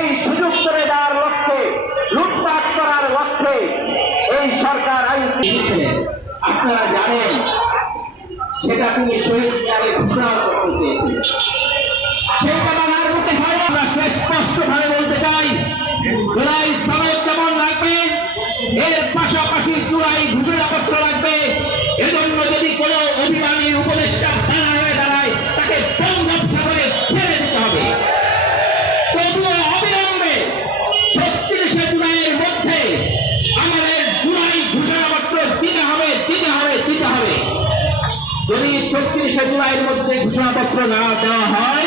এই সুযোগ করে দেওয়ার লক্ষ্যে, লুটপাট করার লক্ষ্যে এই সরকার আইন দিয়েছিলেন। আপনারা জানেন সেটা তিনি শহীদ মিনারে ঘোষণা করতে চেয়েছিলেন। সেই কথা না বলতে হয়, আমরা স্পষ্টভাবে বলতে চাই, জুলাই সনদ যেমন লাগবে এর পাশাপাশি জুলাই ঘোষণাপত্র লাগবে। এজন্য যদি কোনো অভিমানী উপদেষ্টা বাধা হয়ে দাঁড়ায় তাকে বঙ্গোপসাগরে ফেলে দিতে হবে। তবুও অবিলম্বে ৩৬শে জুলাইয়ের মধ্যে আমাদের জুলাই ঘোষণাপত্র দিতে হবে, দিতে হবে, দিতে হবে। যদি ৩৬শে জুলাইয়ের মধ্যে ঘোষণাপত্র না দেওয়া হয়